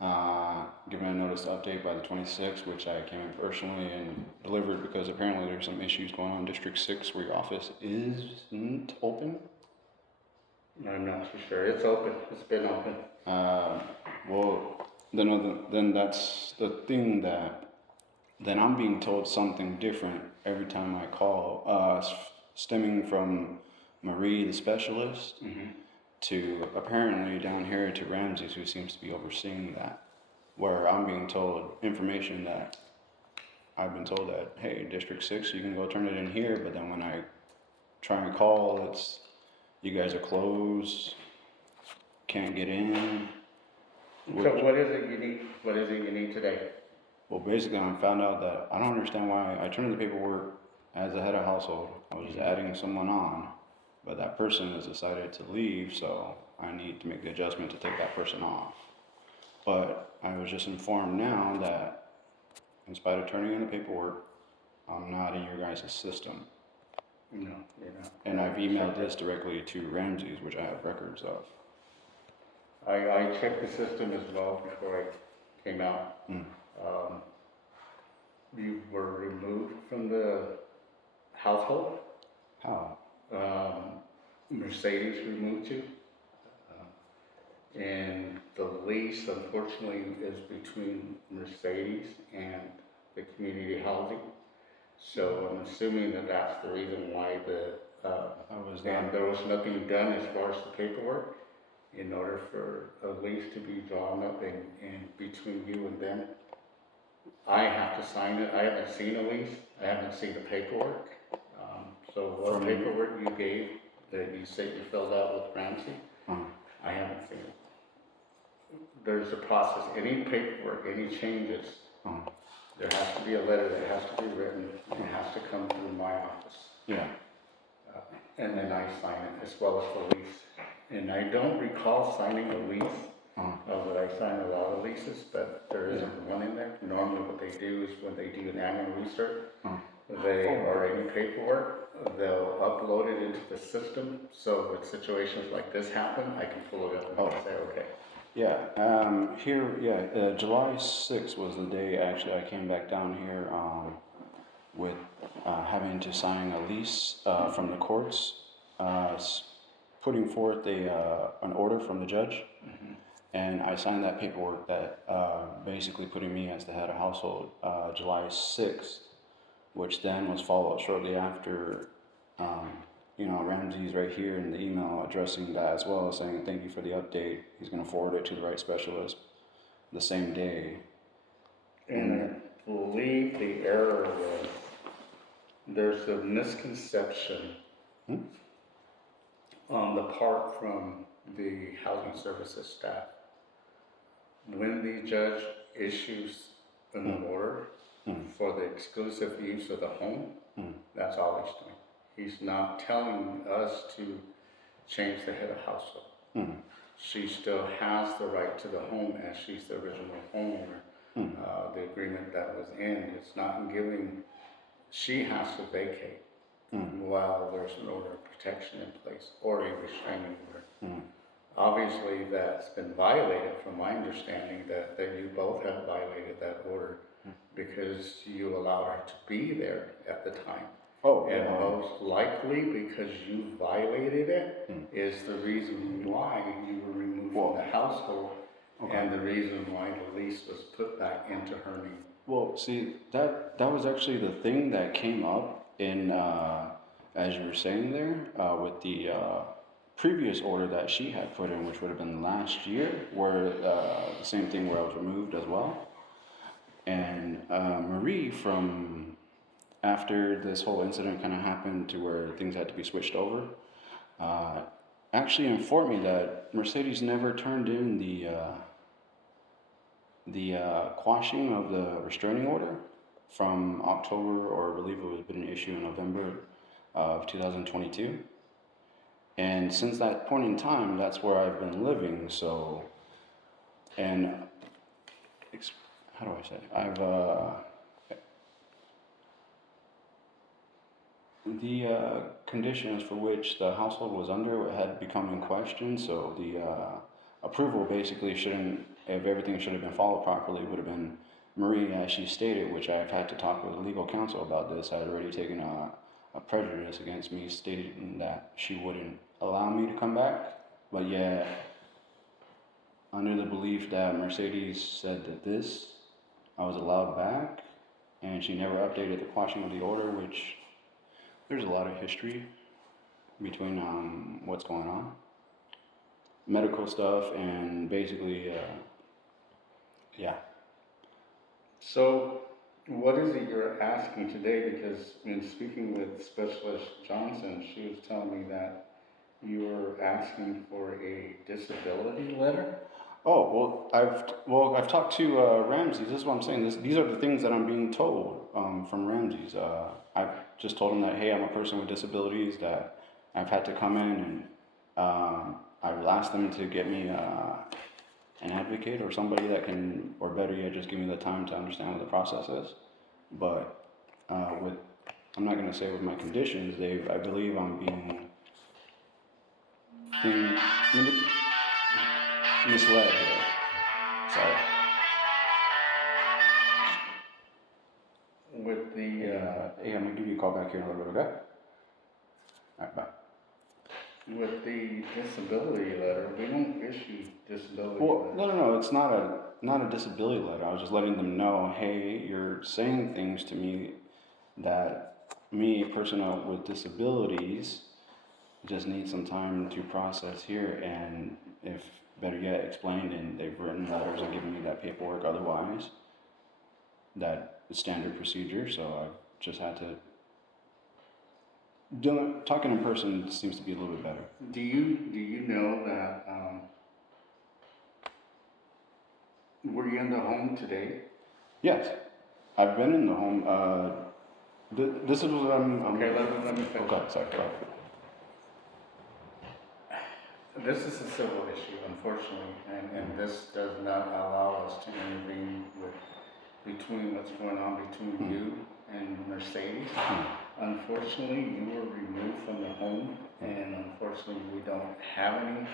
given a notice to update by the 26th, which I came in personally and delivered because apparently there's some issues going on in District 6 where your office isn't open. I'm not too sure. It's open. It's been open. Well, then that's the thing that then I'm being told something different every time I call, stemming from Marie, the specialist, to apparently down here to Ramses, who seems to be overseeing that, where I'm being told information that I've been told that, hey, District 6, you can go turn it in here, but then when I try and call, it's, you guys are closed, can't get in. So what is it you need? What is it you need today? Well, basically, I found out that I don't understand why I turned in the paperwork as the head of household. I was just adding someone on, but that person has decided to leave, so I need to make the adjustment to take that person off. But I was just informed now that in spite of turning in the paperwork, I'm not in your guys' system. No, you're not. And I've emailed this directly to Ramses, which I have records of. I checked the system as well before I came out. You were removed from the household. How? Mercedes removed you. And the lease, unfortunately, is between Mercedes and the community housing. So I'm assuming that that's the reason why and there was nothing done as far as the paperwork in order for a lease to be drawn up in between you and them. I have to sign it. I haven't seen a lease. I haven't seen the paperwork. So what paperwork you gave that you said you filled out with Ramsey, I haven't seen it. There's a process. Any paperwork, any changes, there has to be a letter that has to be written, and it has to come through my office. Yeah. And then I sign it, as well as the lease. And I don't recall signing a lease, but I sign a lot of leases, but there isn't one in there. Normally what they do is when they do an annual research, or any paperwork, they'll upload it into the system. So when situations like this happen, I can pull it up and say, okay. Yeah, July 6th was the day actually I came back down here with having to sign a lease from the courts, putting forth an order from the judge, and I signed that paperwork that basically putting me as the head of household July 6th, which then was followed shortly after. Ramsey's right here in the email addressing that as well, saying thank you for the update. He's going to forward it to the right specialist the same day. And I believe the error was there's a misconception on the part from the housing services staff. When the judge issues an order for the exclusive use of the home, that's all he's doing. He's not telling us to change the head of household. She still has the right to the home as she's the original homeowner. The agreement that was in, it's not giving, she has to vacate while there's an order of protection in place or a restraining order. Obviously that's been violated from my understanding that you both have violated that order because you allowed her to be there at the time. And most likely because you violated it is the reason why you were removed from the household and the reason why the lease was put back into her name. Well, see, that was actually the thing that came up in, as you were saying there, with the previous order that she had put in, which would have been last year, where the same thing where I was removed as well. And Marie from after this whole incident kind of happened to where things had to be switched over, actually informed me that Mercedes never turned in the quashing of the restraining order from October, or I believe it was been an issue in November of 2022. And since that point in time, that's where I've been living. So, and how do I say? The conditions for which the household was under had become in question, so the approval basically shouldn't if everything should have been followed properly, it would have been Marie, as she stated, which I've had to talk with legal counsel about this. I had already taken a prejudice against me, stating that she wouldn't allow me to come back, but yet, under the belief that Mercedes said that I was allowed back, and she never updated the quashing of the order, which there's a lot of history between what's going on, medical stuff, and basically, yeah. So, what is it you're asking today? Because in speaking with Specialist Johnson, she was telling me that you were asking for a disability letter. Oh, I've talked to Ramses. This is what I'm saying. These are the things that I'm being told from Ramses. I've just told him that, hey, I'm a person with disabilities, that I've had to come in, and I've asked them to get me an advocate or somebody that can, or better yet, just give me the time to understand what the process is. But I'm not going to say with my conditions, I believe I'm being misled here. Sorry. With the Hey, I'm gonna give you a call back here in a little bit, okay? Alright, bye. with the disability letter, we don't issue disability Well, letters. no, it's not a disability letter. I was just letting them know, hey, you're saying things to me that me, a person with disabilities, just need some time to process here, and if better yet explained, and they've written letters and given me that paperwork otherwise, that is standard procedure, so I've just had to talking in person seems to be a little bit better. Do you know that were you in the home today? Yes, I've been in the home. This is what I'm. Okay, let me finish. Okay, sorry. Go ahead. This is a civil issue, unfortunately, and this does not allow us to intervene between what's going on between you and Mercedes. Unfortunately, you were removed from the home, and unfortunately, we don't have any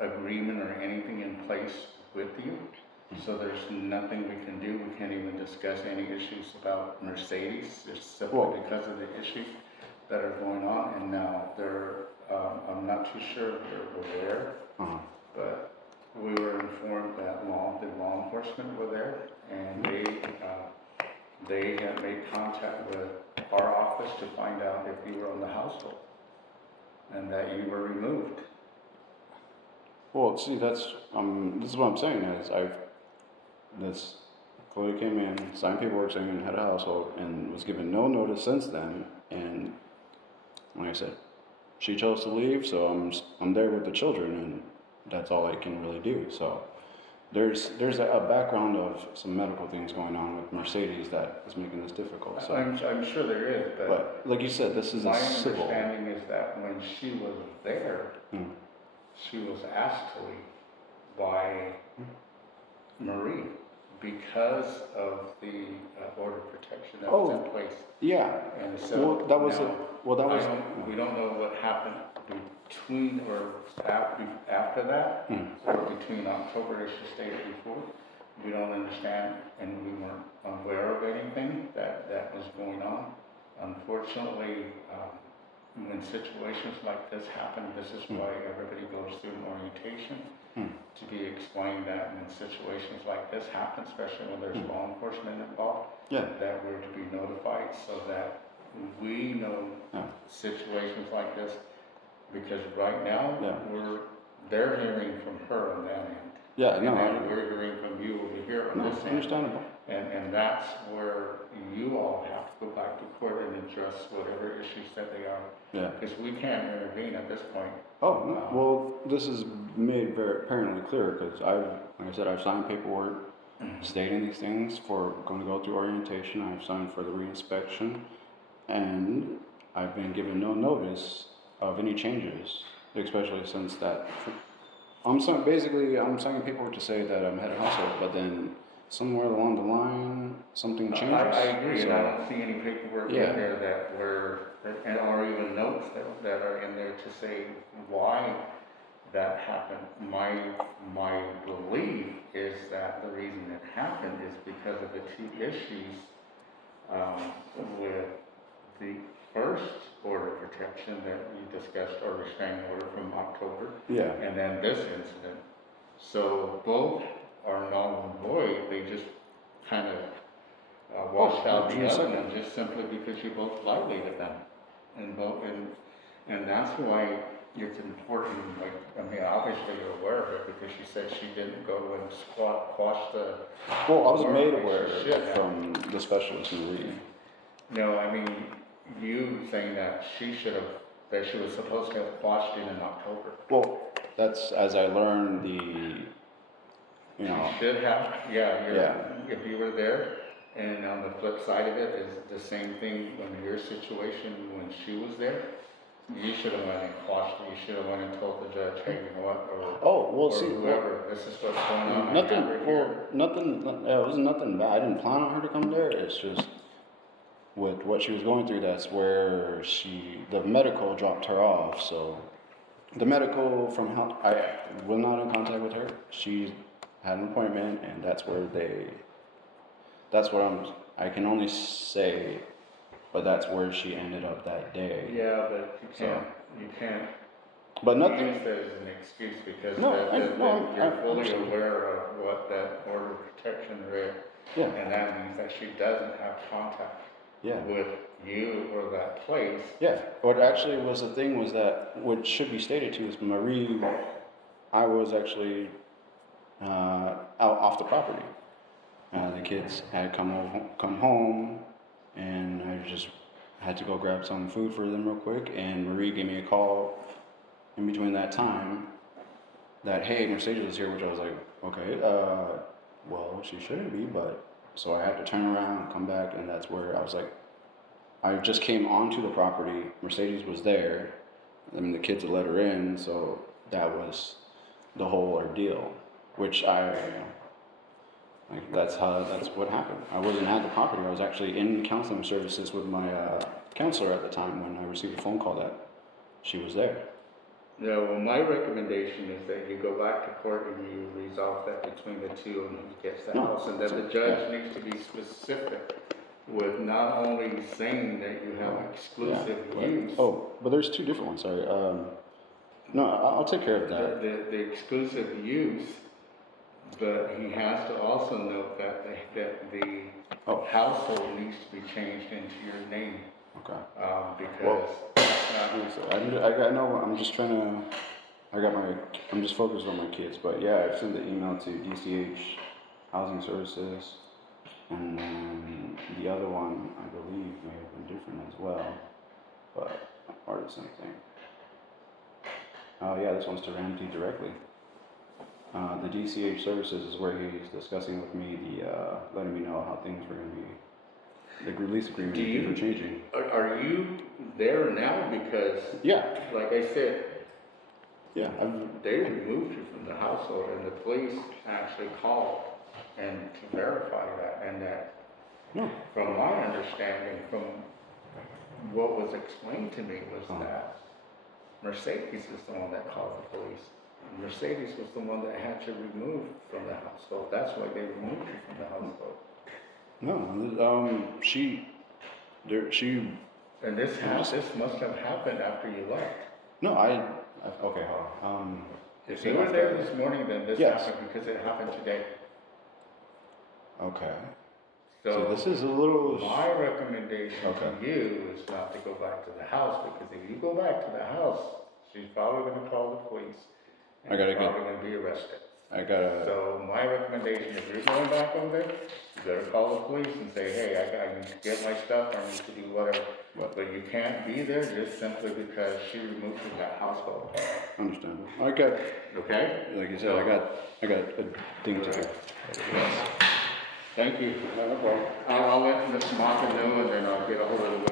agreement or anything in place with you. So there's nothing we can do. We can't even discuss any issues about Mercedes. It's simply because of the issues that are going on, and now I'm not too sure if they're aware, but we were informed that the law enforcement were there, and they had made contact with our office to find out if you were on the household, and that you were removed. Well, see, this is what I'm saying is Chloe came in, signed paperwork saying had a household, and was given no notice since then. And like I said, she chose to leave, so I'm there with the children, and that's all I can really do. So there's a background of some medical things going on with Mercedes that is making this difficult. So I'm sure there is, but like you said, this is a my civil. understanding is that when she was there, she was asked to leave by Marie because of the order of protection that was in place. Yeah. And so Well, that was we don't know what happened between or after that, or between October, as she stated before. We don't understand, and we weren't aware of anything that was going on. Unfortunately, when situations like this happen, this is why everybody goes through an orientation to be explained that when situations like this happen, especially when there's law enforcement involved, that we're to be notified so that we know situations like this. Because right now, they're hearing from her on that end. Yeah, no, and we're hearing from you over here on this end. Understandable. And that's where you all have to go back to court and address whatever issues that they are. Yeah. Because we can't intervene at this point. Oh, no. Well, this is made very apparently clear because like I said, I've signed paperwork stating these things for going to go through orientation. I've signed for the reinspection, and I've been given no notice of any changes, especially since that. I'm signing paperwork to say that I'm head of household, but then somewhere along the line, something changes. I agree, and I don't see any paperwork in there that or even notes that are in there to say why that happened. My belief is that the reason it happened is because of the two issues with the first order of protection that you discussed, or restraining order from October, Yeah. and then this incident. So both are null and void. They just kind of washed out the other one just simply because you both violated them, and that's why it's important. Like, I mean, obviously you're aware of it because she said she didn't go and quash the. Well, I was order made like she aware should have. from the specialist Marie. No, I mean, you saying that that she was supposed to have quashed it in October. Well, that's as I learned you know, She should have, Yeah. if you were there. And on the flip side of it is the same thing when your situation, when she was there. You should have went and quashed it. You should have went and told the judge, hey, you know what, or see, whoever, this is what's going on. I nothing, have her well, here. nothing, it wasn't nothing bad. I didn't plan on her to come there. It's just with what she was going through, that's where the medical dropped her off. So the medical from health, I was not in contact with her. She had an appointment, and that's what I can only say, but that's where she ended up that day. Yeah, but you can't But nothing, use that as an excuse because No, you're fully understand. aware of what that order of protection read. yeah, And that means that she doesn't have contact yeah. with you or that place. Yeah, what actually was the thing was that what should be stated to is Marie, I was actually out off the property. The kids had come home, and I just had to go grab some food for them real quick. And Marie gave me a call in between that time that, hey, Mercedes is here, which I was like, okay, well, she shouldn't be, but so I had to turn around and come back, and that's where I was like, I just came onto the property. Mercedes was there. I mean, the kids had let her in, so that was the whole ordeal. Which that's what happened. I wasn't at the property. I was actually in counseling services with my counselor at the time when I received a phone call that she was there. No, well, my recommendation is that you go back to court and you resolve that between the two and who gets the house, and that the judge needs to be specific with not only saying that you have exclusive use. Oh, but there's two different ones. Sorry. No, I'll take care of that. The exclusive use, but he has to also note that the household needs to be changed into your name. Okay. Because I'm just trying to. I'm just focused on my kids, but yeah, I've sent the email to DCH Housing Services, and then the other one I believe may have been different as well, but part of the same thing. Yeah, this one's to Ramsey directly. The DCH Services is where he's discussing with me letting me know how things were going to be. The release agreement were changing. Are you there now? Because Yeah. like I said, Yeah. they removed you from the household, and the police actually called and to verify that, and that, No. from my understanding, from what was explained to me was that Mercedes is the one that called the police. Mercedes was the one that had you removed from the household. That's why they removed you from the household. No. She. And this must have happened after you left. No, okay, hold on. If you were there this morning, then this Yes. happened because it happened today. Okay. So this is a little. my recommendation Okay. to you is not to go back to the house, because if you go back to the house, she's probably going to call the police. And you're probably going to be arrested. So my recommendation, if you're going back over there, you better call the police and say, hey, I need to get my stuff, I need to do whatever. But you can't be there just simply because she removed you from that household. Understandable. Okay? Like you said, I got a thing to do. Thank you. No problem. I'll let Mr. Martin know, and then I'll get a hold of the